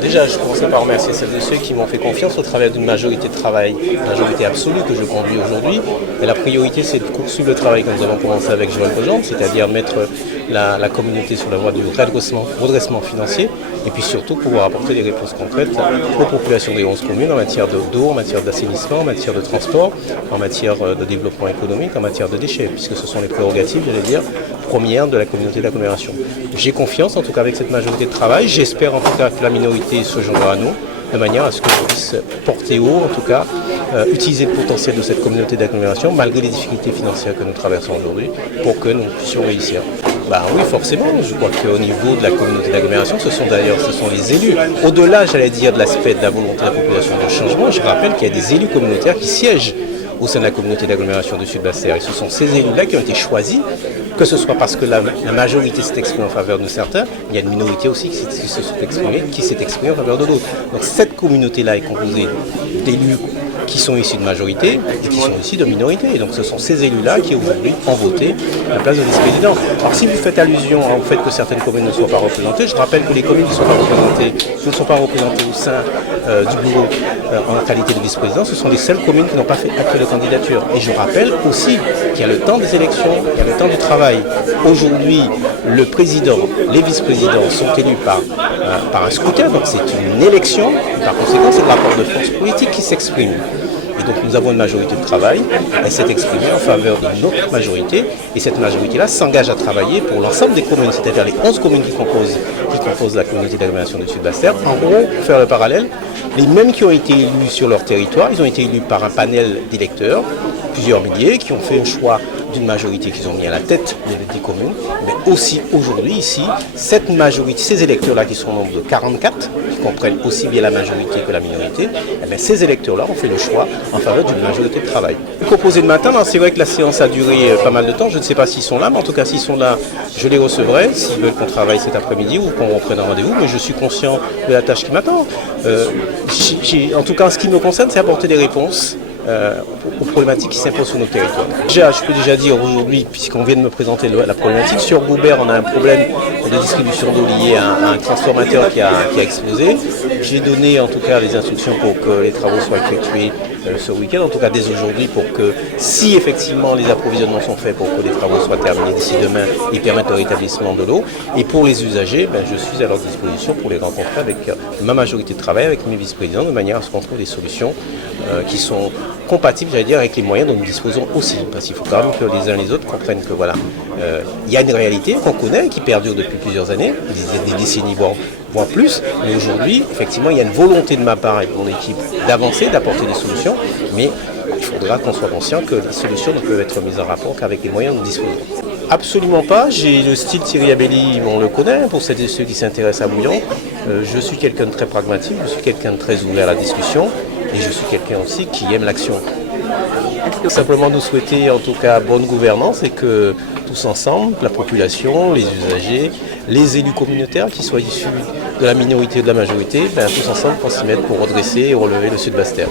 Déjà, je commencerai par remercier celles et ceux qui m'ont fait confiance au travers d'une majorité de travail, majorité absolue que je conduis aujourd'hui. Et la priorité, c'est de poursuivre le travail que nous avons commencé avec Joël Legendre, c'est-à-dire mettre la communauté sur la voie du redressement financier et puis surtout pouvoir apporter des réponses concrètes aux populations des 11 communes en matière d'eau, en matière d'assainissement, en matière de transport, en matière de développement économique, en matière de déchets, puisque ce sont les prérogatives, j'allais dire, premières de la communauté d'agglomération. J'ai confiance en tout cas avec cette majorité de travail, j'espère en tout cas que la minorité se joindra à nous, de manière à ce que je puisse porter haut, en tout cas, utiliser le potentiel de cette communauté d'agglomération, malgré les difficultés financières que nous traversons aujourd'hui, pour que nous puissions réussir. Oui, forcément, je crois qu'au niveau de la communauté d'agglomération, ce sont les élus. Au-delà, j'allais dire, de l'aspect de la volonté de la population de changement, je rappelle qu'il y a des élus communautaires qui siègent au sein de la communauté d'agglomération du Sud-Bas-Terre. Et ce sont ces élus-là qui ont été choisis, que ce soit parce que la majorité s'est exprimée en faveur de certains, il y a une minorité aussi qui s'est exprimée en faveur de d'autres. Donc cette communauté-là est composée d'élus qui sont issus de majorité et qui sont issus de minorité. Et donc ce sont ces élus-là qui aujourd'hui ont voté la place de vice-président. Alors si vous faites allusion au fait que certaines communes ne soient pas représentées, je rappelle que les communes qui ne sont pas représentées au sein du bureau en qualité de vice-président, ce sont les seules communes qui n'ont pas fait acte de candidature. Et je rappelle aussi qu'il y a le temps des élections, il y a le temps du travail. Aujourd'hui, le président, les vice-présidents sont élus par un scrutin, donc c'est une élection. Par conséquent, c'est le rapport de force politique qui s'exprime. Et donc nous avons une majorité de travail, elle s'est exprimée en faveur de notre majorité, et cette majorité-là s'engage à travailler pour l'ensemble des communes, c'est-à-dire les 11 communes qui composent la communauté d'agglomération du Sud-Bas-Terre. En gros, pour faire le parallèle, les mêmes qui ont été élus sur leur territoire, ils ont été élus par un panel d'électeurs, plusieurs milliers, qui ont fait un choix d'une majorité qu'ils ont mis à la tête des communes, mais aussi aujourd'hui ici, cette majorité, ces électeurs-là qui sont au nombre de 44, qui comprennent aussi bien la majorité que la minorité, ces électeurs-là ont fait le choix en faveur d'une majorité de travail. Proposé le matin, c'est vrai que la séance a duré pas mal de temps, je ne sais pas s'ils sont là, mais en tout cas s'ils sont là, je les recevrai, s'ils veulent qu'on travaille cet après-midi ou qu'on reprenne un rendez-vous, mais je suis conscient de la tâche qui m'attend. En tout cas, en ce qui me concerne, c'est apporter des réponses aux problématiques qui s'imposent sur nos territoires. Je peux déjà dire aujourd'hui, puisqu'on vient de me présenter la problématique, sur Goubert, on a un problème de distribution d'eau lié à un transformateur qui a explosé. J'ai donné en tout cas les instructions pour que les travaux soient effectués ce week-end, en tout cas dès aujourd'hui, pour que si effectivement les approvisionnements sont faits, pour que les travaux soient terminés d'ici demain et permettent le rétablissement de l'eau. Et pour les usagers, je suis à leur disposition pour les rencontrer avec ma majorité de travail, avec mes vice-présidents, de manière à ce qu'on trouve des solutions qui sont compatibles, j'allais dire, avec les moyens dont nous disposons aussi. Parce qu'il faut quand même que les uns et les autres comprennent que voilà, il y a une réalité qu'on connaît, qui perdure depuis plusieurs années, des décennies, voire plus. Mais aujourd'hui, effectivement, il y a une volonté de ma part et de mon équipe d'avancer, d'apporter des solutions, mais il faudra qu'on soit conscient que les solutions ne peuvent être mises en rapport qu'avec les moyens dont nous disposons. Absolument pas, j'ai le style Thierry Abelli, on le connaît, pour celles et ceux qui s'intéressent à Bouillon. Je suis quelqu'un de très pragmatique, je suis quelqu'un de très ouvert à la discussion, et je suis quelqu'un aussi qui aime l'action. Simplement nous souhaiter en tout cas bonne gouvernance et que tous ensemble, la population, les usagers, les élus communautaires, qui soient issus de la minorité ou de la majorité, tous ensemble qu'on s'y mette pour redresser et relever le Sud-Bas-Terre.